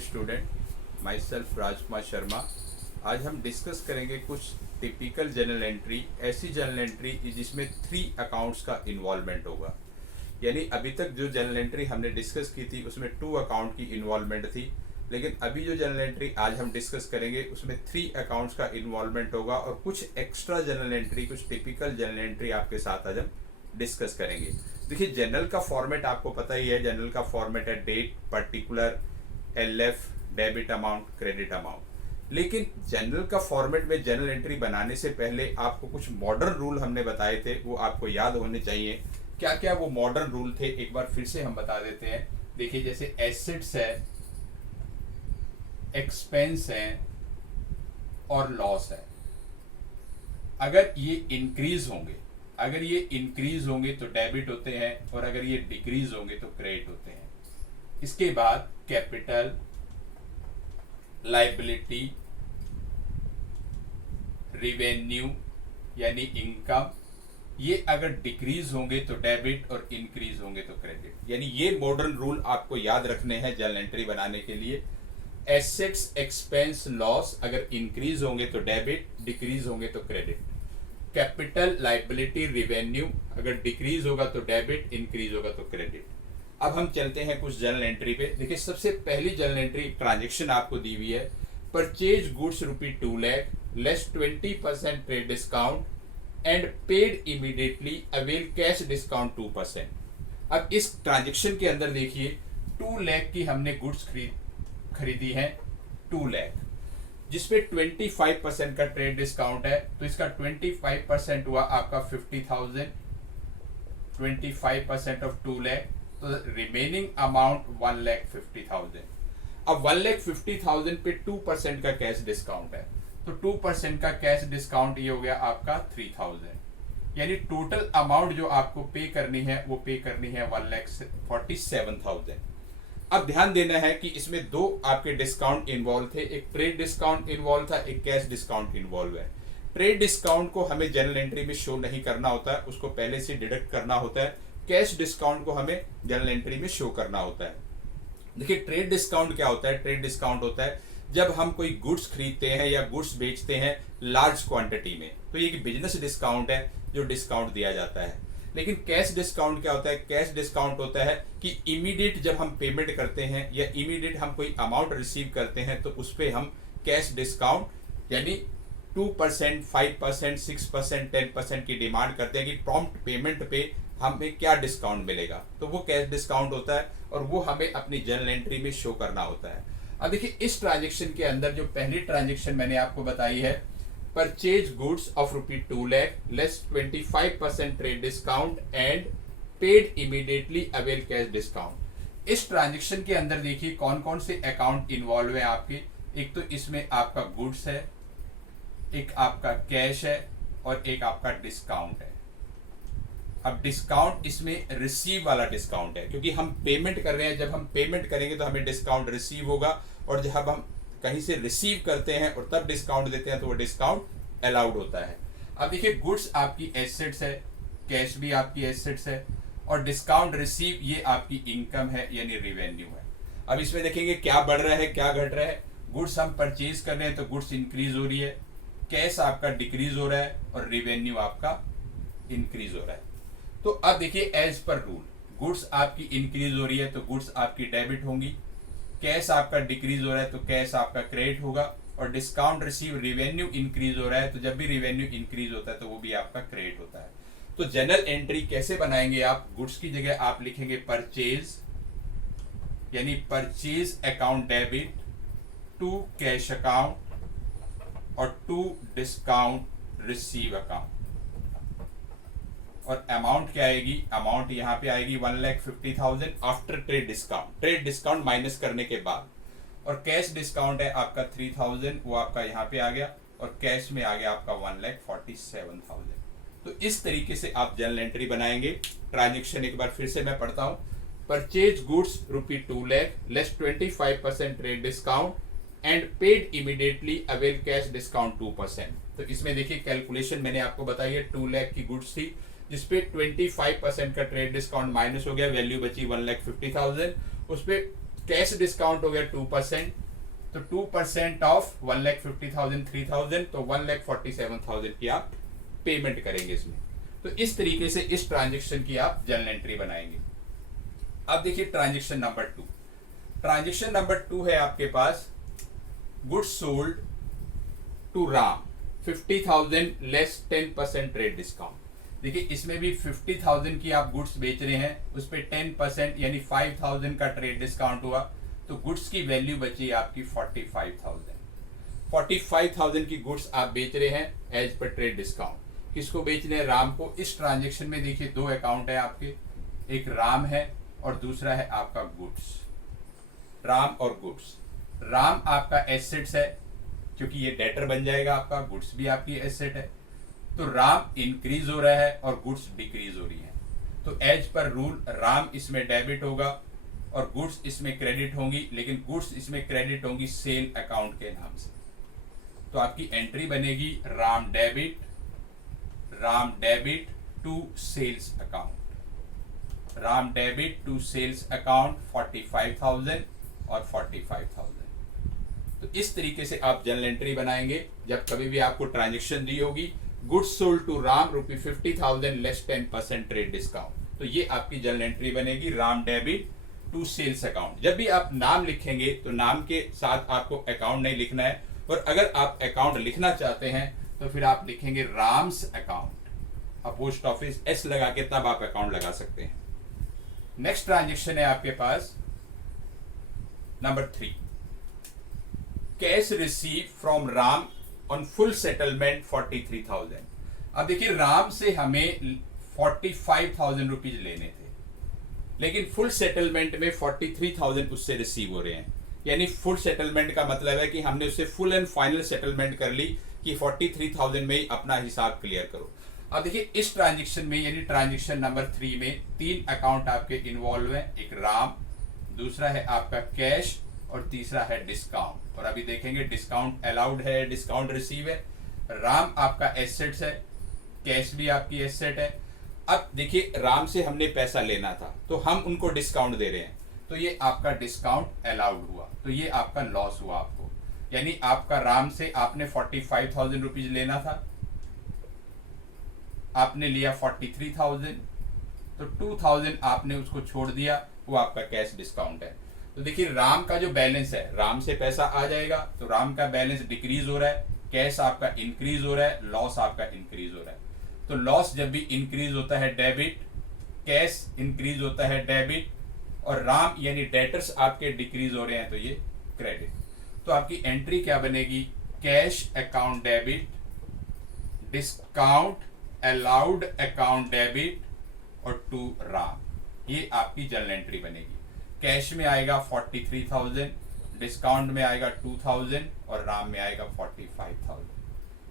Dear student, my self Rajkumar Sharma. आज हम discuss करेंगे कुछ टिपिकल जर्नल एंट्री, ऐसी जर्नल एंट्री जिसमें 3 अकाउंट्स का इन्वॉल्वमेंट होगा। यानी अभी तक जो जर्नल एंट्री हमने डिस्कस की थी उसमें 2 अकाउंट की इन्वॉल्वमेंट थी, लेकिन अभी जो जर्नल एंट्री आज हम डिस्कस करेंगे उसमें 3 अकाउंट्स का इन्वॉल्वमेंट होगा और कुछ एक्स्ट्रा जर्नल एंट्री, कुछ टिपिकल जर्नल एंट्री आपके साथ आज हम डिस्कस करेंगे। देखिए, जर्नल का फॉर्मेट आपको पता ही है। जर्नल का फॉर्मेट है date, particular, LF, debit amount, credit amount. लेकिन जर्नल का फॉर्मेट में जर्नल एंट्री बनाने से पहले आपको कुछ मॉडर्न रूल हमने बताए थे, वो आपको याद होने चाहिए। क्या क्या वो मॉडर्न रूल थे, एक बार फिर से हम बता देते हैं। देखिए, जैसे एसेट्स है, एक्सपेंस है और लॉस है। अगर ये इंक्रीज होंगे तो डेबिट होते हैं, और अगर ये डिक्रीज होंगे तो क्रेडिट होते हैं। इसके बाद कैपिटल, लायबिलिटी, रिवेन्यू यानी इनकम, ये अगर डिक्रीज होंगे तो डेबिट और इंक्रीज होंगे तो क्रेडिट। यानी ये मॉडर्न रूल आपको याद रखने हैं जर्नल एंट्री बनाने के लिए। एसेट्स, एक्सपेंस, लॉस अगर इंक्रीज होंगे तो डेबिट, डिक्रीज होंगे तो क्रेडिट। कैपिटल, लायबिलिटी, रिवेन्यू अगर डिक्रीज होगा तो डेबिट, इंक्रीज होगा तो क्रेडिट। अब हम चलते हैं कुछ जर्नल एंट्री पे। देखिए, सबसे पहली जर्नल एंट्री ट्रांजेक्शन आपको दी हुई है। Purchase goods ₹2 lakh less 20% trade discount and paid immediately, avail cash discount 2%। अब इस ट्रांजेक्शन के अंदर देखिए 2 लाख की हमने गुड्स खरीदी है, 2 लाख, जिसपे 25% का ट्रेड डिस्काउंट है। तो इसका 25% हुआ आपका 50,000, 25% ऑफ 2 लाख, तो रिमेनिंग अमाउंट 1,50,000। अब 1,50,000 पे 2% का कैश डिस्काउंट है, तो 2% का कैश डिस्काउंट ये हो गया आपका 3,000। यानी टोटल अमाउंट जो आपको पे करनी है वो पे करनी है 1,47,000। अब ध्यान देना है कि इसमें 2 आपके डिस्काउंट इन्वॉल्व थे, एक ट्रेड डिस्काउंट इन्वॉल्व था, एक कैश डिस्काउंट इन्वॉल्व है। ट्रेड डिस्काउंट को हमें जर्नल एंट्री में शो नहीं करना होता है, उसको पहले से डिडक्ट करना होता है। कैश डिस्काउंट को हमें जर्नल एंट्री में शो करना होता है। देखिए, ट्रेड डिस्काउंट क्या होता है? ट्रेड डिस्काउंट होता है जब हम कोई गुड्स खरीदते हैं या गुड्स बेचते हैं लार्ज क्वांटिटी में, तो ये एक बिजनेस डिस्काउंट है जो डिस्काउंट दिया जाता है। लेकिन कैश डिस्काउंट क्या होता है? कैश डिस्काउंट होता है कि इमीडिएट जब हम पेमेंट करते हैं या इमीडिएट हम कोई अमाउंट रिसीव करते हैं तो उस पर हम कैश डिस्काउंट यानी 2%, 5%, 6%, 10% की डिमांड करते हैं कि प्रॉम्प्ट पेमेंट पे हमें क्या डिस्काउंट मिलेगा। तो वो कैश डिस्काउंट होता है और वो हमें अपनी जर्नल एंट्री में शो करना होता है। अब देखिए, इस ट्रांजेक्शन के अंदर जो पहली ट्रांजेक्शन मैंने आपको बताई है, purchase goods of ₹2 lakh less 25% trade discount and paid immediately, avail cash discount. इस ट्रांजेक्शन के अंदर देखिए कौन कौन से अकाउंट इन्वॉल्व है आपके। एक तो इसमें आपका गुड्स है, एक आपका कैश है और एक आपका डिस्काउंट है। अब डिस्काउंट इसमें रिसीव वाला डिस्काउंट है, क्योंकि हम पेमेंट कर रहे हैं। जब हम पेमेंट करेंगे तो हमें डिस्काउंट रिसीव होगा, और जब हम कहीं से रिसीव करते हैं और तब डिस्काउंट देते हैं तो वो डिस्काउंट अलाउड होता है। अब देखिए, गुड्स आपकी एसेट्स है, कैश भी आपकी एसेट्स है, और डिस्काउंट रिसीव ये आपकी इनकम है यानी रिवेन्यू है। अब इसमें देखेंगे क्या बढ़ रहा है क्या घट रहा है। गुड्स हम परचेज कर रहे हैं तो गुड्स इंक्रीज हो रही है, कैश आपका डिक्रीज हो रहा है और रिवेन्यू आपका इंक्रीज हो रहा है। तो अब देखिए, एज पर रूल, गुड्स आपकी इंक्रीज हो रही है तो गुड्स आपकी डेबिट होंगी, कैश आपका डिक्रीज हो रहा है तो कैश आपका क्रेडिट होगा, और डिस्काउंट रिसीव, रिवेन्यू इंक्रीज हो रहा है तो जब भी रिवेन्यू इंक्रीज होता है तो वो भी आपका क्रेडिट होता है। तो जर्नल एंट्री कैसे बनाएंगे आप? गुड्स की जगह आप लिखेंगे परचेज, यानी purchase account debit, to cash account और टू डिस्काउंट रिसीव अकाउंट। और अमाउंट क्या आएगी? अमाउंट यहाँ पे आएगी 1,50,000 after trade discount, trade discount minus करने के बाद। और कैश डिस्काउंट है आपका 3,000, वो आपका यहाँ पे आ गया, और कैश में आ गया आपका 1,47,000। तो इस तरीके से आप जर्नल एंट्री बनाएंगे। ट्रांजेक्शन एक बार फिर से मैं पढ़ता हूँ। Purchase goods ₹2 lakh less 25% trade discount and paid immediately, avail cash discount 2%। तो इसमें देखिए कैलकुलेशन मैंने आपको बताई है। 2 लाख की गुड्स थी जिसपे 25% का ट्रेड डिस्काउंट माइनस हो गया, वैल्यू बची 1,50,000। उस पे कैश डिस्काउंट हो गया 2%, तो 2% ऑफ 1,50,000 3,000, तो 1,47,000 की आप पेमेंट करेंगे इसमें। तो इस तरीके से इस ट्रांजेक्शन की आप जर्नल एंट्री बनाएंगे। अब देखिए ट्रांजेक्शन नंबर 2। ट्रांजेक्शन नंबर 2 है आपके पास goods sold to Ram 50,000 less 10% trade discount. देखिए इसमें भी 50,000 की आप गुड्स बेच रहे हैं, उस पर 10% यानी 5,000 का ट्रेड डिस्काउंट हुआ, तो गुड्स की वैल्यू बची आपकी 45,000। 45,000 की गुड्स आप बेच रहे हैं एज पर ट्रेड डिस्काउंट। किसको बेचने हैं? राम को। इस ट्रांजेक्शन में देखिए दो अकाउंट है आपके, एक राम है और दूसरा है आपका गुड्स। राम और गुड्स। राम आपका एसेट्स है क्योंकि ये डेटर बन जाएगा आपका, गुड्स भी आपकी एसेट है। तो राम इंक्रीज हो रहा है और गुड्स डिक्रीज हो रही है, तो एज पर रूल राम इसमें डेबिट होगा और गुड्स इसमें क्रेडिट होंगी, लेकिन गुड्स इसमें क्रेडिट होंगी सेल अकाउंट के नाम से। तो आपकी एंट्री बनेगी Ram debit to sales account. Ram debit to sales account 45,000 और 45,000। तो इस तरीके से आप जर्नल एंट्री बनाएंगे जब कभी भी आपको ट्रांजेक्शन दी होगी goods sold to Ram ₹50,000 less 10% trade discount. तो ये आपकी जर्नल एंट्री बनेगी Ram debit to sales account. जब भी आप नाम लिखेंगे तो नाम के साथ आपको अकाउंट नहीं लिखना है, और अगर आप अकाउंट लिखना चाहते हैं तो फिर आप लिखेंगे Ram's account, post office S लगा के तब आप अकाउंट लगा सकते हैं। नेक्स्ट ट्रांजेक्शन है आपके पास number 3, cash receive from Ram on full settlement 43,000। अब देखिए राम से हमें 45,000 रुपीज लेने थे, लेकिन फुल सेटलमेंट में 43,000 उससे रिसीव हो रहे हैं। यानी फुल सेटलमेंट का मतलब है कि हमने उससे फुल एंड फाइनल सेटलमेंट कर ली कि 43,000 में ही अपना हिसाब क्लियर करो। अब देखिए इस ट्रांजेक्शन में यानी ट्रांजेक्शन नंबर 3 में 3 अकाउंट आपके इन्वॉल्व हैं, एक राम, दूसरा है आपका कैश और तीसरा है डिस्काउंट। और अभी देखेंगे डिस्काउंट अलाउड है, डिस्काउंट रिसीव है। राम आपका एसेट्स है, कैश भी आपकी एसेट है। अब देखिए राम से हमने पैसा लेना था तो हम उनको डिस्काउंट दे रहे हैं, तो ये आपका डिस्काउंट अलाउड हुआ, तो ये आपका लॉस हुआ आपको। यानी आपका राम से आपने 45,000 रुपीज लेना था, आपने लिया 43,000, तो 2,000 आपने उसको छोड़ दिया, वो आपका कैश डिस्काउंट है। तो देखिए राम का जो बैलेंस है, राम से पैसा आ जाएगा तो राम का बैलेंस डिक्रीज हो रहा है, कैश आपका इंक्रीज हो रहा है, लॉस आपका इंक्रीज हो रहा है। तो लॉस जब भी इंक्रीज होता है डेबिट, कैश इंक्रीज होता है डेबिट, और राम यानी डेटर्स आपके डिक्रीज हो रहे हैं तो ये क्रेडिट। तो आपकी एंट्री क्या बनेगी? Cash account debit, discount allowed account debit और टू राम। ये आपकी जर्नल एंट्री बनेगी। कैश में आएगा 43,000, डिस्काउंट में आएगा 2,000 और राम में आएगा 45,000।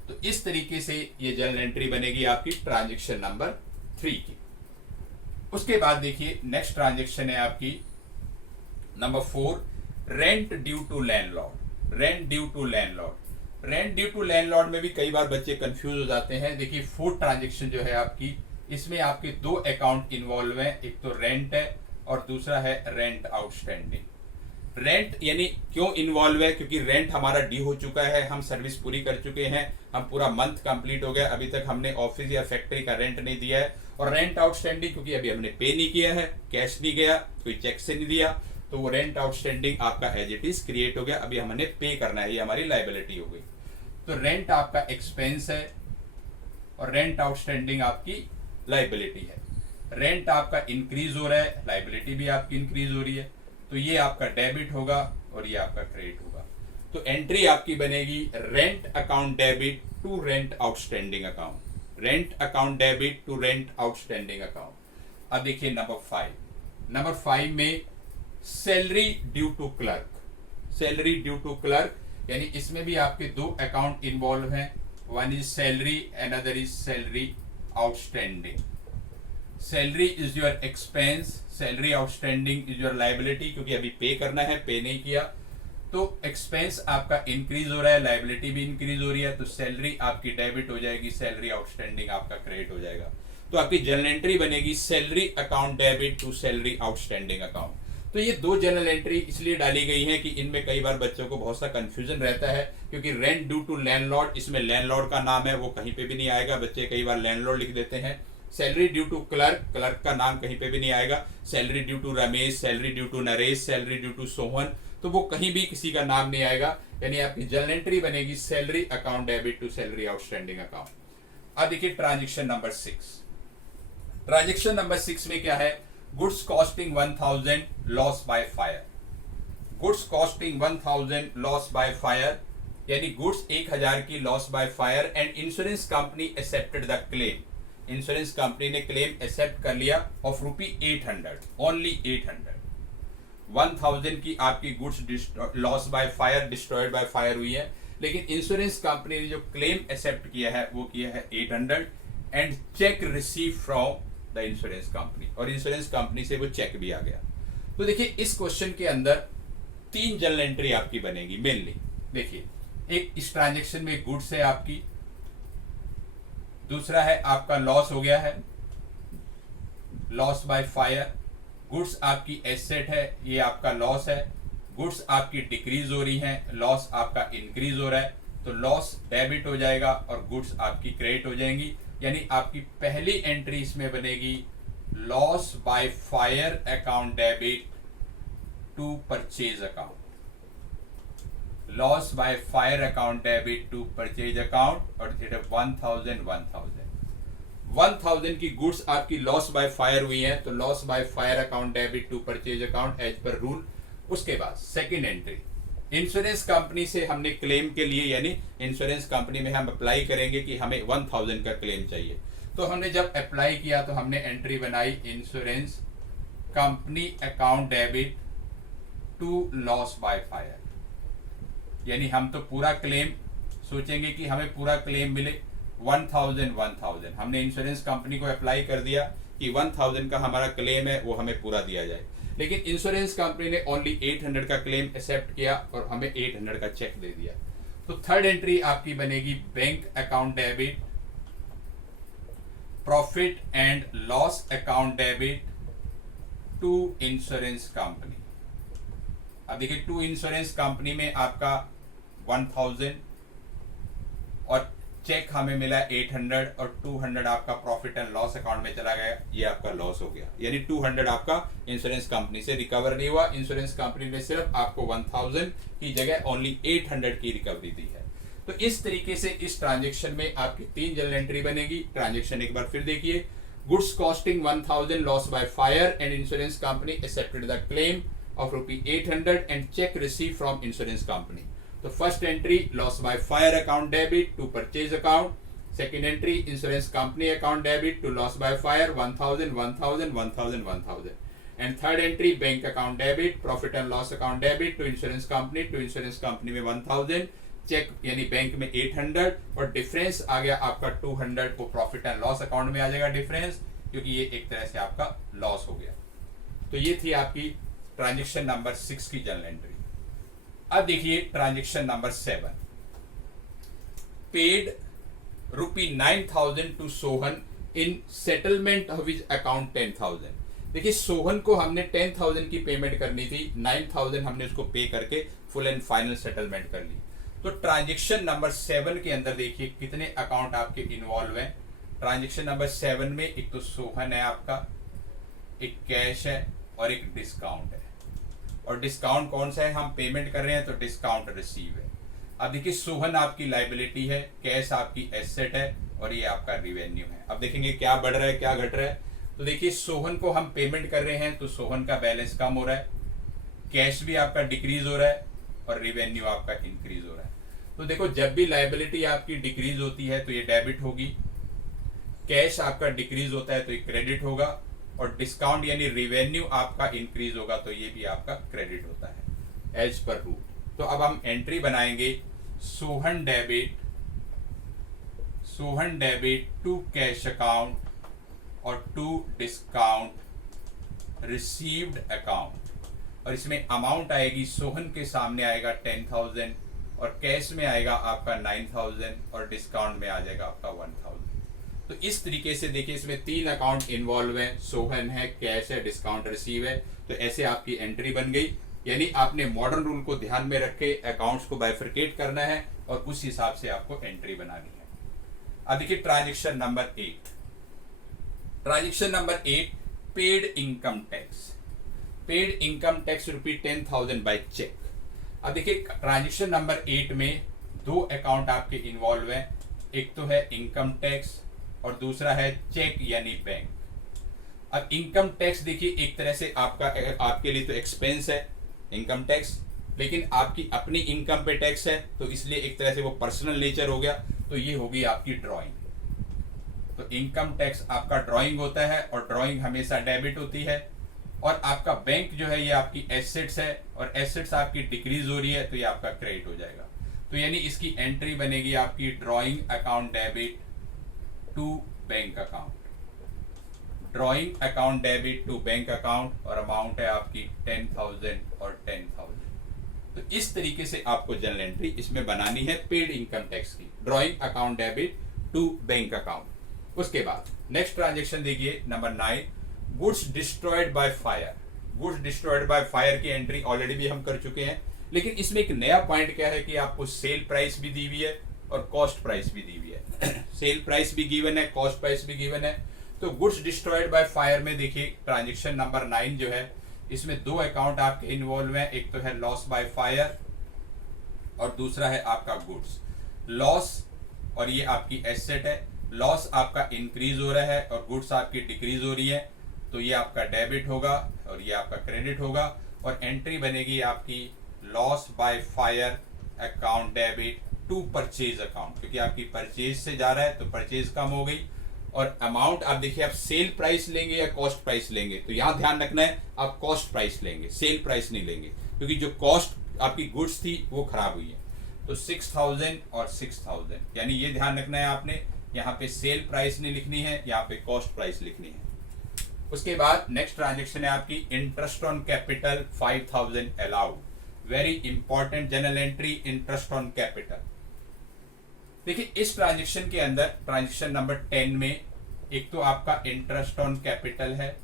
तो इस तरीके से ये जर्नल एंट्री बनेगी आपकी ट्रांजेक्शन नंबर 3 की। उसके बाद देखिए नेक्स्ट ट्रांजेक्शन है आपकी number 4, rent due to landlord. Rent due to landlord. Rent due to landlord में भी कई बार बच्चे कंफ्यूज हो जाते हैं। देखिए 4th ट्रांजेक्शन जो है आपकी, इसमें आपके 2 अकाउंट इन्वॉल्व हैं, एक तो रेंट है और दूसरा है रेंट आउटस्टैंडिंग। रेंट यानी क्यों इन्वॉल्व है? क्योंकि रेंट हमारा ड्यू हो चुका है, हम सर्विस पूरी कर चुके हैं, हम पूरा मंथ कंप्लीट हो गया, अभी तक हमने ऑफिस या फैक्ट्री का रेंट नहीं दिया है। और रेंट आउटस्टैंडिंग क्योंकि अभी हमने पे नहीं किया है, कैश नहीं गया, कोई चेक से नहीं दिया, तो वो रेंट आउटस्टैंडिंग आपका एज इट इज क्रिएट हो गया, अभी हमने पे करना है, ये हमारी लाइबिलिटी हो गई। तो रेंट आपका एक्सपेंस है और रेंट आउटस्टैंडिंग आपकी लाइबिलिटी है। रेंट आपका इंक्रीज हो रहा है, लाइबिलिटी भी आपकी इंक्रीज हो रही है, तो ये आपका डेबिट होगा और ये आपका क्रेडिट होगा। तो एंट्री आपकी बनेगी rent account debit to rent outstanding account, rent account debit to rent outstanding account. अब देखिए नंबर 5 में salary due to clerk. Salary due to clerk यानी इसमें भी आपके 2 अकाउंट इन्वॉल्व हैं, one is salary, another is salary outstanding. Salary is your expense, salary outstanding is your liability, क्योंकि अभी पे करना है, पे नहीं किया, तो एक्सपेंस आपका इंक्रीज हो रहा है, लाइबिलिटी भी इंक्रीज हो रही है, तो सैलरी आपकी डेबिट हो जाएगी, सैलरी आउटस्टैंडिंग आपका क्रेडिट हो जाएगा। तो आपकी जर्नल एंट्री बनेगी salary account debit to salary outstanding account. तो ये दो जर्नल एंट्री इसलिए डाली गई हैं कि इनमें कई बार बच्चों को बहुत सा कंफ्यूजन रहता है, क्योंकि रेंट ड्यू टू लैंडलॉर्ड, इसमें लैंडलॉर्ड का नाम है वो कहीं पे भी नहीं आएगा, बच्चे कई बार लैंडलॉर्ड लिख देते हैं। Salary due to clerk, clerk का नाम कहीं पे भी नहीं आएगा। Salary due to Ramesh, salary due to Naresh, salary due to Sohan, तो वो कहीं भी किसी का नाम नहीं आएगा। यानी आपकी जर्नल एंट्री बनेगी salary account debit to salary outstanding account. अब देखिए ट्रांजेक्शन नंबर 6। ट्रांजेक्शन नंबर 6 में क्या है? Goods costing 1000 loss by fire. Goods costing 1000 loss by fire, यानी गुड्स 1000 की loss by fire and insurance company accepted the claim. Insurance company ने claim accept कर लिया ऑफ ₹800, ओनली 800। 1000 की आपकी goods loss by fire, destroyed by fire हुई है, लेकिन इंश्योरेंस कंपनी ने जो क्लेम एक्सेप्ट किया है वो किया है 800 and cheque receive from the insurance company, और इंश्योरेंस कंपनी से वो चेक भी आ गया। तो देखिए इस क्वेश्चन के अंदर 3 जर्नल एंट्री आपकी बनेगी मेनली। देखिए एक इस ट्रांजेक्शन में गुड्स है आपकी, दूसरा है आपका लॉस हो गया है, लॉस बाय फायर। गुड्स आपकी एसेट है, ये आपका लॉस है। गुड्स आपकी डिक्रीज हो रही हैं, लॉस आपका इंक्रीज हो रहा है, तो लॉस डेबिट हो जाएगा और गुड्स आपकी क्रेडिट हो जाएंगी। यानी आपकी पहली एंट्री इसमें बनेगी loss by fire account debit to purchase account. Loss by fire account debit to purchase account, और इट है 1000 की गुड्स आपकी लॉस बाय फायर हुई है, तो loss by fire account debit to purchase account as per rule. उसके बाद second entry, insurance company से हमने क्लेम के लिए, यानी इंश्योरेंस कंपनी में हम अप्लाई करेंगे कि हमें 1000 का क्लेम चाहिए। तो हमने जब अप्लाई किया तो हमने एंट्री बनाई insurance company account debit to loss by fire, यानी हम तो पूरा क्लेम सोचेंगे कि हमें पूरा क्लेम मिले 1000। हमने इंश्योरेंस कंपनी को अप्लाई कर दिया कि 1000 का हमारा क्लेम है वो हमें पूरा दिया जाए, लेकिन इंश्योरेंस कंपनी ने ओनली 800 का क्लेम एक्सेप्ट किया और हमें 800 का चेक दे दिया। तो थर्ड एंट्री आपकी बनेगी bank account debit profit and loss account debit to insurance company. अब देखिए टू इंश्योरेंस कंपनी में आपका 1000 और चेक हमें मिला 800 और 200 आपका प्रॉफिट एंड लॉस अकाउंट में चला गया, ये आपका लॉस हो गया। यानी 200 आपका इंश्योरेंस कंपनी से रिकवर नहीं हुआ, इंश्योरेंस कंपनी ने सिर्फ आपको 1000 की जगह ओनली 800 की रिकवरी दी है। तो इस तरीके से इस ट्रांजेक्शन में आपकी 3 जर्नल एंट्री बनेगी। ट्रांजेक्शन एक बार फिर देखिए, goods costing 1000 loss by fire and insurance company accepted the claim of ₹800 and cheque receive from insurance company. तो first entry loss by fire account debit to purchase account, second entry insurance company account debit to loss by fire 1000 and third entry bank account debit profit and loss account debit to insurance company में 1000 check, यानी bank में 800 और difference आ गया आपका 200, वो profit and loss account में आ जाएगा difference, क्योंकि ये एक तरह से आपका लॉस हो गया। तो ये थी आपकी ट्रांजेक्शन नंबर 6 की जर्नल एंट्री। अब देखिए transaction number 7, paid ₹9000 to Sohan in settlement of his account 10,000। देखिए सोहन को हमने 10,000 की पेमेंट करनी थी, 9,000 हमने उसको पे करके फुल एंड फाइनल सेटलमेंट कर ली। तो ट्रांजेक्शन नंबर 7 के अंदर देखिए कितने अकाउंट आपके इन्वॉल्व हैं। ट्रांजेक्शन नंबर 7 में एक तो सोहन है आपका, एक कैश है और एक डिस्काउंट है। और डिस्काउंट कौन सा है? हम पेमेंट कर रहे हैं तो डिस्काउंट रिसीव है। अब देखिए सोहन आपकी लाइबिलिटी है, कैश आपकी एसेट है और ये आपका रिवेन्यू है। अब देखेंगे क्या बढ़ रहा है क्या घट रहा है। तो देखिए सोहन को हम पेमेंट कर रहे हैं तो सोहन का बैलेंस कम हो रहा है, कैश भी आपका डिक्रीज हो रहा है और रिवेन्यू आपका इंक्रीज हो रहा है। तो देखो जब भी लाइबिलिटी आपकी डिक्रीज होती है तो ये डेबिट होगी, कैश आपका डिक्रीज होता है तो ये क्रेडिट होगा, और डिस्काउंट यानी रिवेन्यू आपका इंक्रीज होगा तो ये भी आपका क्रेडिट होता है एज पर रूल। तो अब हम एंट्री बनाएंगे Sohan debit to cash account और टू डिस्काउंट रिसीव्ड अकाउंट, और इसमें अमाउंट आएगी सोहन के सामने आएगा 10,000 और कैश में आएगा आपका 9,000 और डिस्काउंट में आ जाएगा आपका 1,000। तो इस तरीके से देखिए इसमें 3 अकाउंट इन्वॉल्व हैं, सोहन है, कैश है, डिस्काउंट रिसीव है। तो ऐसे आपकी एंट्री बन गई। यानी आपने मॉडर्न रूल को ध्यान में रख के अकाउंट्स को बाइफरकेट करना है और उस हिसाब से आपको एंट्री बनानी है। अब देखिए transaction number 8। Transaction number 8, paid income tax. Paid income tax ₹10,000 by cheque. अब देखिए ट्रांजेक्शन नंबर 8 में 2 अकाउंट आपके इन्वॉल्व हैं, एक तो है इनकम टैक्स और दूसरा है चेक यानी बैंक। अब इनकम टैक्स देखिए एक तरह से आपके लिए तो एक्सपेंस है इनकम टैक्स, लेकिन आपकी अपनी इनकम पे टैक्स है, तो इसलिए एक तरह से वो पर्सनल नेचर हो गया। तो ये होगी आपकी ड्राइंग। तो इनकम टैक्स आपका ड्राइंग होता है और ड्राइंग हमेशा डेबिट होती है। और आपका बैंक जो है ये आपकी एसेट्स है और एसेट्स आपकी डिक्रीज हो रही है, तो ये आपका क्रेडिट हो जाएगा। तो यानी इसकी एंट्री बनेगी आपकी drawing account debit to bank account. Drawing account debit to bank account और अमाउंट है आपकी 10,000 और 10,000। तो इस तरीके से आपको जनरल एंट्री इसमें बनानी है पेड इनकम टैक्स की, drawing account debit to bank account. उसके बाद नेक्स्ट ट्रांजेक्शन देखिए number 9, goods destroyed by fire. Goods destroyed by fire की एंट्री ऑलरेडी भी हम कर चुके हैं, लेकिन इसमें एक नया पॉइंट क्या है कि आपको सेल प्राइस भी दी हुई है और कॉस्ट प्राइस भी दी हुई है। सेल प्राइस भी गिवन है, कॉस्ट प्राइस भी गिवन है। तो गुड्स डिस्ट्रॉयड बाय फायर में देखिए ट्रांजेक्शन नंबर 9 जो है इसमें 2 अकाउंट आपके इन्वॉल्व हैं, एक तो है लॉस बाय फायर और दूसरा है आपका गुड्स लॉस। और ये आपकी एसेट है, लॉस आपका इंक्रीज हो रहा है और गुड्स आपकी डिक्रीज हो रही है, तो ये आपका डेबिट होगा और ये आपका क्रेडिट होगा। और एंट्री बनेगी आपकी loss by fire account debit to purchase account, क्योंकि आपकी परचेज से जा रहा है तो परचेज कम हो गई। और अमाउंट आप देखिए आप सेल प्राइस लेंगे या कॉस्ट प्राइस लेंगे, तो यहां ध्यान रखना है आप कॉस्ट प्राइस लेंगे, सेल प्राइस नहीं लेंगे, क्योंकि जो कॉस्ट आपकी गुड्स थी वो खराब हुई है। तो 6,000 और 6,000, यानी ये ध्यान रखना है आपने, यहाँ पे सेल प्राइस नहीं लिखनी है, यहाँ पे कॉस्ट प्राइस लिखनी है। उसके बाद नेक्स्ट ट्रांजेक्शन है आपकी interest on capital 5,000 allowed. Very important general entry, interest on capital. देखिए इस ट्रांजेक्शन के अंदर ट्रांजेक्शन नंबर 10 में एक तो आपका इंटरेस्ट ऑन कैपिटल है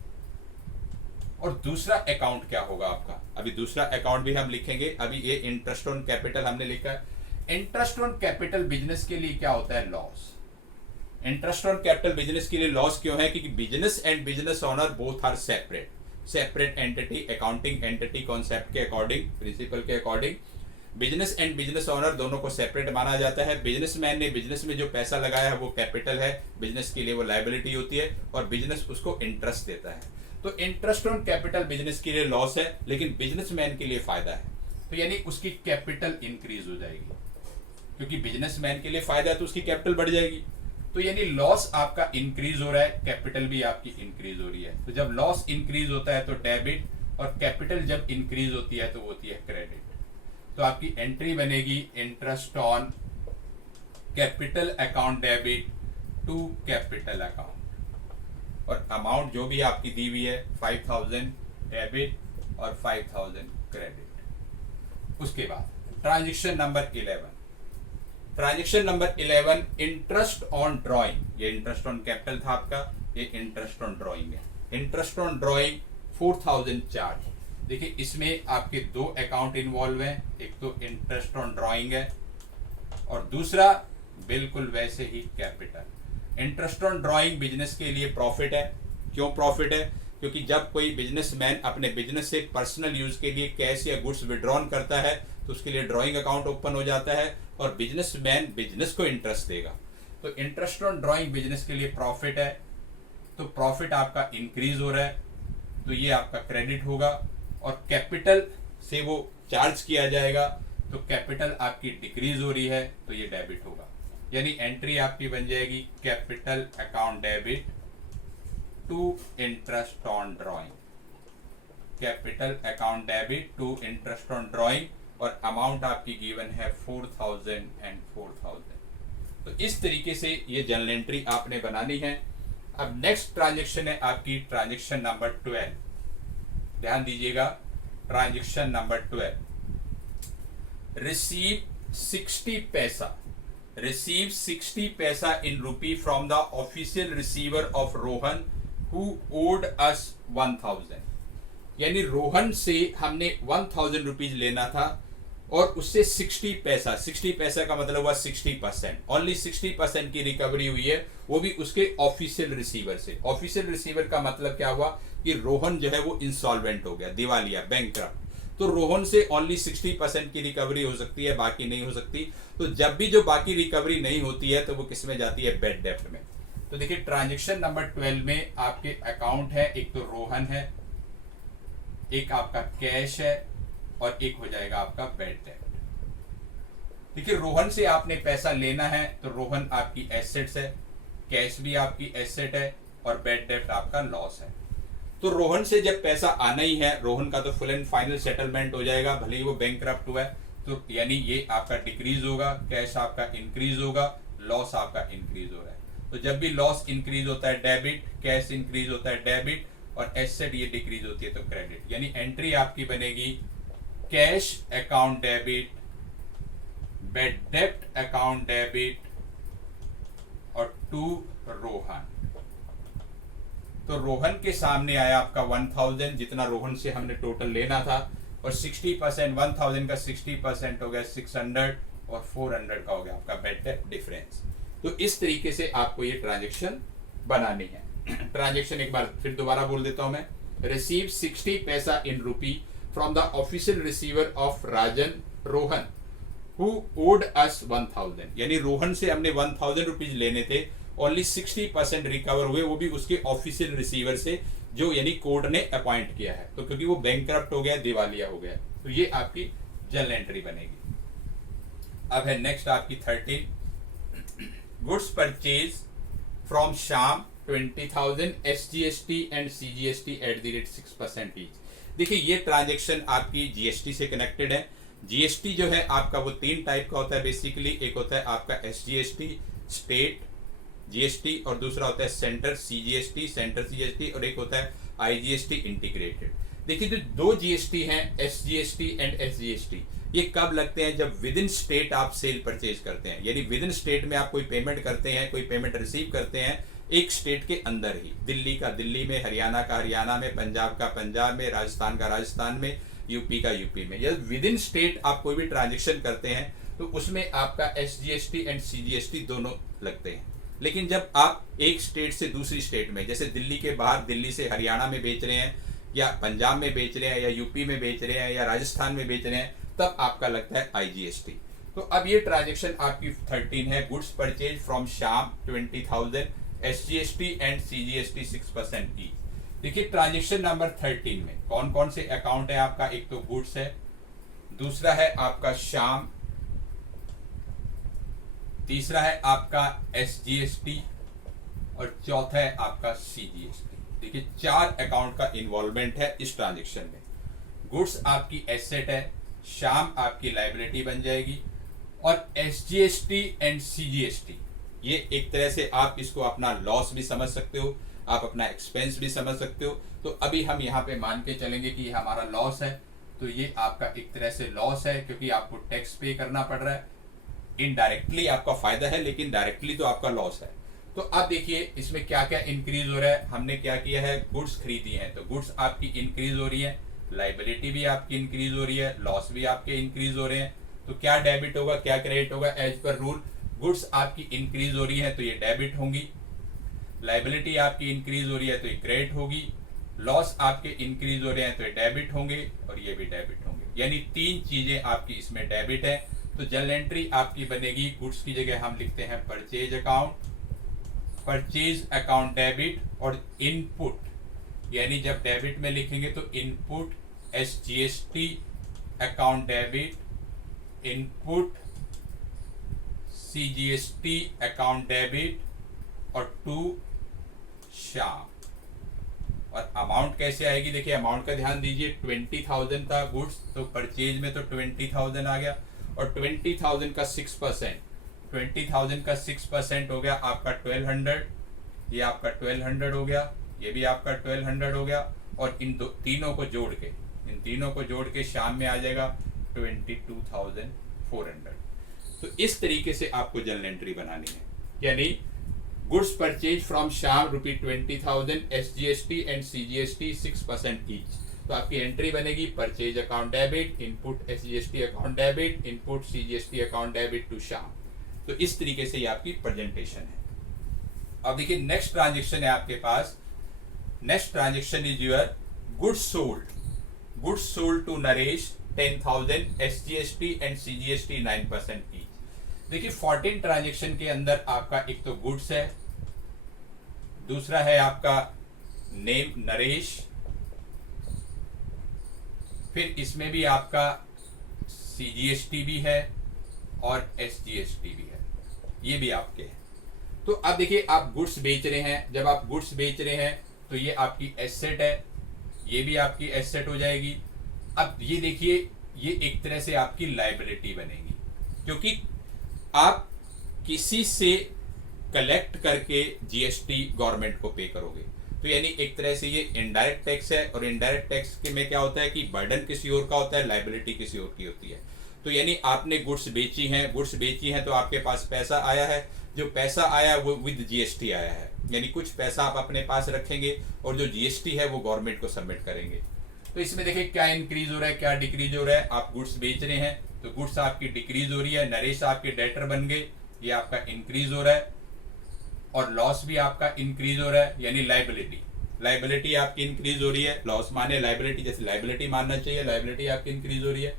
और दूसरा अकाउंट क्या होगा आपका, अभी दूसरा अकाउंट भी हम लिखेंगे। अभी ये इंटरेस्ट ऑन कैपिटल हमने लिखा है। इंटरेस्ट ऑन कैपिटल बिजनेस के लिए क्या होता है, loss. Interest on capital business के लिए लॉस क्यों है, क्योंकि business and business owner both are separate entity, accounting entity concept के अकॉर्डिंग, प्रिंसिपल के according business and business owner दोनों को सेपरेट माना जाता है। बिजनेसमैन ने बिजनेस में जो पैसा लगाया है वो कैपिटल है, बिजनेस के लिए वो लायबिलिटी होती है और बिजनेस उसको इंटरेस्ट देता है। तो इंटरेस्ट ऑन कैपिटल बिजनेस के लिए लॉस है, लेकिन बिजनेसमैन के लिए फायदा है। तो यानी उसकी कैपिटल इंक्रीज हो जाएगी, क्योंकि बिजनेसमैन के लिए फायदा है तो उसकी कैपिटल बढ़ जाएगी। तो यानी लॉस आपका इंक्रीज हो रहा है, कैपिटल भी आपकी इंक्रीज हो रही है। तो जब लॉस इंक्रीज होता है तो डेबिट, और कैपिटल जब इंक्रीज होती है तो होती है क्रेडिट। तो आपकी एंट्री बनेगी interest on capital account debit to capital account, और अमाउंट जो भी आपकी दी हुई है 5,000 डेबिट और 5,000 क्रेडिट। उसके बाद transaction number 11। Transaction number 11 interest on drawing. ये इंटरेस्ट ऑन कैपिटल था आपका, ये इंटरेस्ट ऑन ड्रॉइंग है। Interest on drawing 4,000 charge. देखिए इसमें आपके 2 अकाउंट इन्वॉल्व हैं, एक तो इंटरेस्ट ऑन ड्रॉइंग है और दूसरा बिल्कुल वैसे ही capital. Interest on drawing business के लिए प्रॉफिट है। क्यों प्रॉफिट है, क्योंकि जब कोई बिजनेसमैन अपने बिजनेस से पर्सनल यूज के लिए कैश या गुड्स विड्रॉन करता है तो उसके लिए ड्रॉइंग अकाउंट ओपन हो जाता है और बिजनेसमैन बिजनेस को इंटरेस्ट देगा। तो इंटरेस्ट ऑन ड्रॉइंग बिजनेस के लिए प्रॉफिट है, तो प्रॉफिट आपका इंक्रीज हो रहा है तो ये आपका क्रेडिट होगा, और कैपिटल से वो चार्ज किया जाएगा तो कैपिटल आपकी डिक्रीज हो रही है तो ये डेबिट होगा। यानी एंट्री आपकी बन जाएगी capital account debit to interest on drawing, capital account debit to interest on drawing, और अमाउंट आपकी गिवन है 4,000 एंड 4,000। तो इस तरीके से ये जनरल एंट्री आपने बनानी है। अब नेक्स्ट ट्रांजेक्शन है आपकी ट्रांजेक्शन नंबर 12। ध्यान दीजिएगा, ट्रांजेक्शन नंबर 12 रिसीव 60 पैसा रिसीव 60 पैसा in rupee from the official receiver of Rohan who owed us 1000। यानी रोहन से हमने 1000 रुपीज लेना था और उससे 60 पैसा, 60 पैसा का मतलब हुआ 60%, ओनली 60% की रिकवरी हुई है, वो भी उसके ऑफिशियल रिसीवर से। ऑफिशियल रिसीवर का मतलब क्या हुआ कि रोहन जो है वो इंसॉल्वेंट हो गया, दिवालिया, बैंकक्रप्ट। तो रोहन से ओनली 60% की रिकवरी हो सकती है, बाकी नहीं हो सकती। तो जब भी जो बाकी रिकवरी नहीं होती है तो वो किस में जाती है, बैड डेप्ट में। तो देखिए ट्रांजेक्शन नंबर 12 में आपके अकाउंट है, एक तो रोहन है, एक आपका कैश है और एक हो जाएगा आपका बैड डेप्ट। देखिए रोहन से आपने पैसा लेना है तो रोहन आपकी एसेट्स है, कैश भी आपकी एसेट है और बैड डेप्ट आपका लॉस है। तो रोहन से जब पैसा आना ही है, रोहन का तो फुल एंड फाइनल सेटलमेंट हो जाएगा, भले ही वो बैंकक्रप्ट हुआ है, तो यानी ये आपका डिक्रीज होगा, कैश आपका इंक्रीज होगा, लॉस आपका इंक्रीज हो रहा है। तो जब भी लॉस इंक्रीज होता है डेबिट, कैश इंक्रीज होता है डेबिट और एसेट ये डिक्रीज होती है तो क्रेडिट। यानी एंट्री आपकी बनेगी कैश अकाउंट डेबिट, बैड डेप्ट अकाउंट डेबिट और टू रोहन। तो रोहन के सामने आया आपका 1000, जितना रोहन से हमने टोटल लेना था, और 60%, 1000 का 60% हो गया 600 और 400 का हो गया आपका बैड डेप्ट डिफरेंस। तो इस तरीके से आपको ये ट्रांजेक्शन बनानी है। ट्रांजेक्शन एक बार फिर दोबारा बोल देता हूं मैं। रिसीव 60 पैसा in rupee from the official receiver of Rajan Rohan who owed us 1000। यानी रोहन से हमने 1000 रुपीज लेने थे, ओनली 60% रिकवर हुए, वो भी उसके ऑफिशियल रिसीवर से, जो यानी कोर्ट ने अपॉइंट किया है। तो क्योंकि वो बैंकक्रप्ट हो गया, दिवालिया हो गया, तो ये आपकी जर्नल एंट्री बनेगी। अब है नेक्स्ट आपकी 13, goods purchase from Shyam 20,000 SGST and CGST at the rate 6% each. देखिए ये ट्रांजेक्शन आपकी जीएसटी से कनेक्टेड है। जीएसटी जो है आपका वो 3 टाइप का होता है बेसिकली। एक होता है आपका SGST स्टेट जीएसटी और दूसरा होता है सेंटर CGST सेंटर CGST और एक होता है IGST इंटीग्रेटेड। देखिए जो 2 जीएसटी हैं SGST एंड SGST, ये कब लगते हैं, जब विद इन स्टेट आप सेल परचेज करते हैं। यानी विद इन स्टेट में आप कोई पेमेंट करते हैं, कोई पेमेंट रिसीव करते हैं एक स्टेट के अंदर ही, दिल्ली का दिल्ली में, हरियाणा का हरियाणा में, पंजाब का पंजाब में, राजस्थान का राजस्थान में, यूपी का यूपी में। यदि विद इन स्टेट आप कोई भी ट्रांजेक्शन करते हैं तो उसमें आपका SGST एंड CGST दोनों लगते हैं। लेकिन जब आप एक स्टेट से दूसरी स्टेट में, जैसे दिल्ली के बाहर, दिल्ली से हरियाणा में बेच रहे हैं या पंजाब में बेच रहे हैं या यूपी में बेच रहे हैं या राजस्थान में बेच रहे हैं, तब आपका लगता है IGST। तो अब ये ट्रांजेक्शन आपकी 13 है, goods purchase from Shyam 20,000 SGST and CGST 6% each. देखिए ट्रांजेक्शन नंबर 13 में कौन कौन से अकाउंट है आपका, एक तो गुड्स है, दूसरा है आपका श्याम, तीसरा है आपका SGST और चौथा है आपका CGST। देखिए 4 अकाउंट का इन्वॉल्वमेंट है इस ट्रांजेक्शन में। गुड्स आपकी एसेट है, श्याम आपकी लायबिलिटी बन जाएगी और SGST एंड CGST ये एक तरह से आप इसको अपना लॉस भी समझ सकते हो, आप अपना एक्सपेंस भी समझ सकते हो। तो अभी हम यहाँ पे मान के चलेंगे कि हमारा लॉस है, तो ये आपका एक तरह से लॉस है क्योंकि आपको टैक्स पे करना पड़ रहा है। इनडायरेक्टली आपका फायदा है लेकिन डायरेक्टली तो आपका लॉस है। तो अब देखिए इसमें क्या क्या इंक्रीज हो रहा है। हमने क्या किया है, गुड्स खरीदी है तो गुड्स आपकी इंक्रीज हो रही है, लाइबिलिटी भी आपकी इंक्रीज हो रही है, लॉस भी आपके इंक्रीज हो रहे हैं। तो क्या डेबिट होगा क्या क्रेडिट होगा, एज पर रूल गुड्स आपकी इंक्रीज हो रही है तो ये डेबिट होंगी, लाइबिलिटी आपकी इंक्रीज हो रही है तो ये क्रेडिट होगी, लॉस आपके इंक्रीज हो रहे हैं तो ये डेबिट होंगे और ये भी डेबिट होंगे। यानी 3 चीजें आपकी इसमें डेबिट है। तो जर्नल एंट्री आपकी बनेगी, गुड्स की जगह हम लिखते हैं परचेज अकाउंट डेबिट और इनपुट, यानी जब डेबिट में लिखेंगे तो input SGST account debit, input CGST account debit और टू श्याम। और अमाउंट कैसे आएगी, देखिए अमाउंट का ध्यान दीजिए, 20,000 था गुड्स तो परचेज में तो 20,000 आ गया और 20,000 का 6%, 20,000 का 6% हो गया आपका 1200, ये आपका 1200 हो गया, ये भी आपका 1200 हो गया और इन तीनों को जोड़ के श्याम में आ जाएगा 22,400। तो इस तरीके से आपको जर्नल एंट्री बनानी है, यानी goods purchase from Shyam ₹20,000 SGST and CGST 6% each. तो आपकी एंट्री बनेगी purchase account debit, input SGST account debit, input CGST account debit to Shyam. तो इस तरीके से ये आपकी प्रेजेंटेशन है। अब देखिए नेक्स्ट ट्रांजेक्शन है आपके पास। Next transaction is your goods sold to Naresh 10,000 SGST and CGST 9% each. देखिए 14 ट्रांजेक्शन के अंदर आपका एक तो गुड्स है, दूसरा है आपका नेम नरेश, फिर इसमें भी आपका CGST भी है और SGST भी है, ये भी आपके हैं। तो अब देखिए आप गुड्स बेच रहे हैं, जब आप गुड्स बेच रहे हैं तो ये आपकी एसेट है, ये भी आपकी एसेट हो जाएगी। अब ये देखिए ये एक तरह से आपकी लायबिलिटी बनेगी, क्योंकि आप किसी से कलेक्ट करके GST गवर्नमेंट को पे करोगे। तो यानी एक तरह से ये इनडायरेक्ट टैक्स है, और इनडायरेक्ट टैक्स के में क्या होता है कि बर्डन किसी और का होता है, लायबिलिटी किसी और की होती है। तो यानी आपने गुड्स बेची हैं तो आपके पास पैसा आया है, जो पैसा आया वो विद GST आया है, यानी कुछ पैसा आप अपने पास रखेंगे और जो GST है वो गवर्नमेंट को सबमिट करेंगे। तो इसमें देखिए क्या इंक्रीज हो रहा है, क्या डिक्रीज हो रहा है। आप गुड्स बेच रहे हैं तो गुड्स आपकी डिक्रीज हो रही है, नरेश आपके डेटर बन गए, ये आपका इंक्रीज हो रहा है, और लॉस भी आपका इंक्रीज हो रहा है, यानी लाइबिलिटी आपकी इंक्रीज हो रही है। लॉस माने लाइबिलिटी, जैसे लाइबिलिटी मानना चाहिए, लाइबिलिटी आपकी इंक्रीज हो रही है।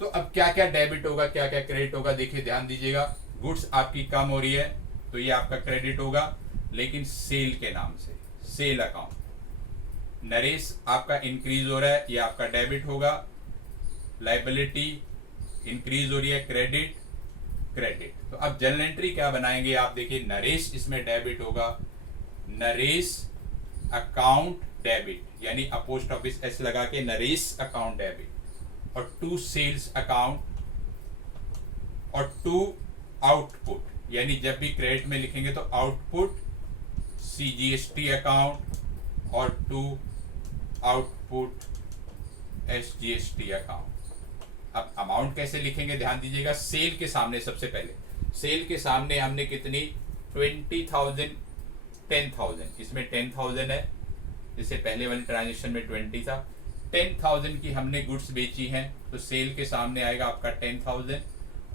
तो अब क्या क्या डेबिट होगा, क्या क्या क्रेडिट होगा, देखिए ध्यान दीजिएगा। गुड्स आपकी कम हो रही है तो ये आपका क्रेडिट होगा, लेकिन सेल के नाम से, सेल अकाउंट। नरेश आपका इंक्रीज हो रहा है, ये आपका डेबिट होगा। लाइबिलिटी इंक्रीज हो रही है, क्रेडिट। तो अब जर्नल एंट्री क्या बनाएंगे आप देखिए, नरेश इसमें डेबिट होगा, नरेश अकाउंट डेबिट, यानी पोस्ट ऑफिस एस लगा के नरेश अकाउंट डेबिट, और टू सेल्स अकाउंट, और टू आउटपुट, यानी जब भी क्रेडिट में लिखेंगे तो आउटपुट CGST अकाउंट, और टू आउटपुट SGST अकाउंट। अब अमाउंट कैसे लिखेंगे ध्यान दीजिएगा। सेल के सामने, सबसे पहले सेल के सामने हमने कितनी 20,000 10,000, इसमें 10,000 है, जैसे पहले वाली ट्रांजेक्शन में 20 था। 10,000 की हमने गुड्स बेची हैं, तो सेल के सामने आएगा आपका 10,000,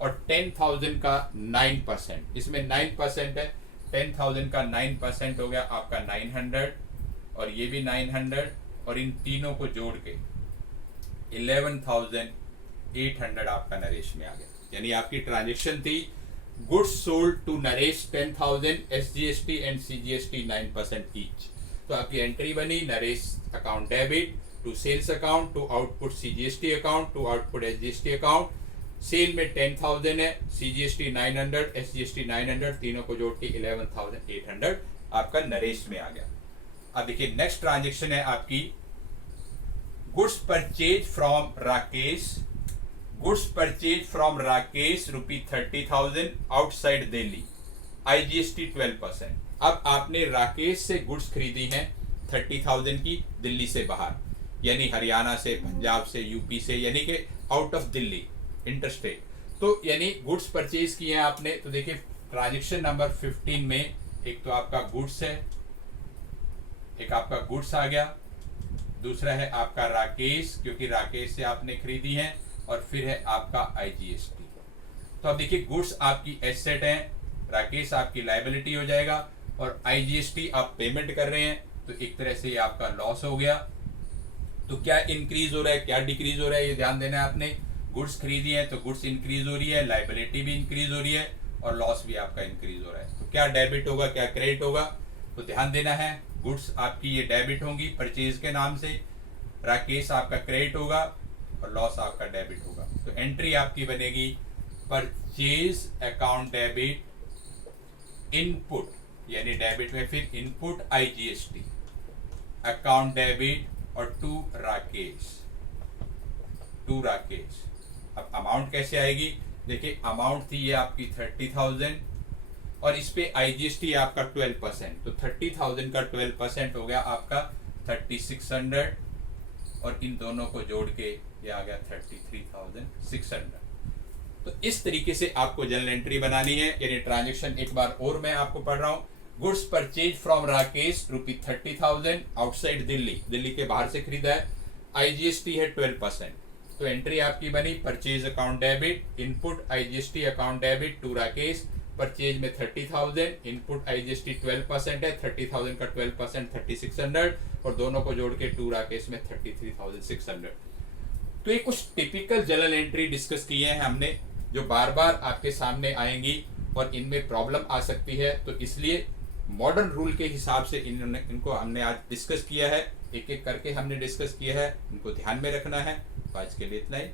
और 10,000 का 9%, इसमें 9% है, 10,000 का 9% हो गया आपका 900, और ये भी 900, और इन तीनों को जोड़ के 11,800 आपका नरेश में आ गया। यानी आपकी ट्रांजेक्शन थी goods sold to Naresh 10,000 SGST and CGST 9% each. तो आपकी एंट्री बनी Naresh account debit to sales account, to output CGST account, to output SGST account. Sale में 10,000 है, CGST 900, SGST 900, तीनों को जोड़ के 11,800 आपका नरेश में आ गया। अब देखिए नेक्स्ट ट्रांजेक्शन है आपकी goods purchase from Rakesh, ₹30,000 outside Delhi, IGST 12%। अब आपने राकेश से गुड्स खरीदी हैं 30,000 की दिल्ली से बाहर, यानी हरियाणा से, पंजाब से, यूपी से, यानी कि आउट ऑफ दिल्ली, इंटरस्टेट। तो यानी गुड्स परचेज किए हैं आपने। तो देखिए ट्रांजेक्शन नंबर 15 में एक तो आपका गुड्स है, एक आपका गुड्स आ गया, दूसरा है आपका राकेश, क्योंकि राकेश से आपने खरीदी है, और फिर है आपका IGST। तो अब देखिए गुड्स आपकी एसेट है, राकेश आपकी लायबिलिटी हो जाएगा, और IGST आप पेमेंट कर रहे हैं, तो एक तरह से ये आपका लॉस हो गया। तो क्या इंक्रीज हो रहा है, क्या डिक्रीज हो रहा है, ये ध्यान देना है आपने। गुड्स खरीदी है तो गुड्स इंक्रीज हो रही है, लायबिलिटी भी इंक्रीज हो रही है, और लॉस भी आपका इंक्रीज हो रहा है। तो क्या डेबिट होगा, क्या क्रेडिट होगा, तो ध्यान देना है। गुड्स आपकी ये डेबिट होंगी परचेज के नाम से, राकेश आपका क्रेडिट होगा, और लॉस आपका डेबिट होगा। तो एंट्री आपकी बनेगी परचेज अकाउंट डेबिट, इनपुट, यानी डेबिट में फिर इनपुट IGST अकाउंट डेबिट, और टू राकेश। अब अमाउंट कैसे आएगी, देखिए अमाउंट थी ये आपकी 30,000, और इस पे IGST आपका 12%, तो 30,000 का 12% हो गया आपका 3,600, और इन दोनों को जोड़ के ये आ गया 33,600। तो इस तरीके से आपको जर्नल एंट्री बनानी है। यानी ट्रांजेक्शन एक बार और मैं आपको पढ़ रहा हूँ। Goods purchase from Rakesh ₹30,000 outside Delhi, Delhi के बाहर से खरीदा है। IGST है 12%। तो एंट्री आपकी बनी purchase account debit, input IGST account debit to Rakesh. Purchase में 30,000, इनपुट IGST 12% है, 30,000 का 12% 3600 और दोनों को जोड़ के टू राकेश में 33,600। तो ये कुछ टिपिकल जर्नल एंट्री डिस्कस किए हैं हमने, जो बार बार आपके सामने आएंगी और इनमें प्रॉब्लम आ सकती है। तो इसलिए मॉडर्न रूल के हिसाब से इनको हमने आज डिस्कस किया है, एक एक करके हमने डिस्कस किया है, इनको ध्यान में रखना है। तो आज के लिए इतना ही।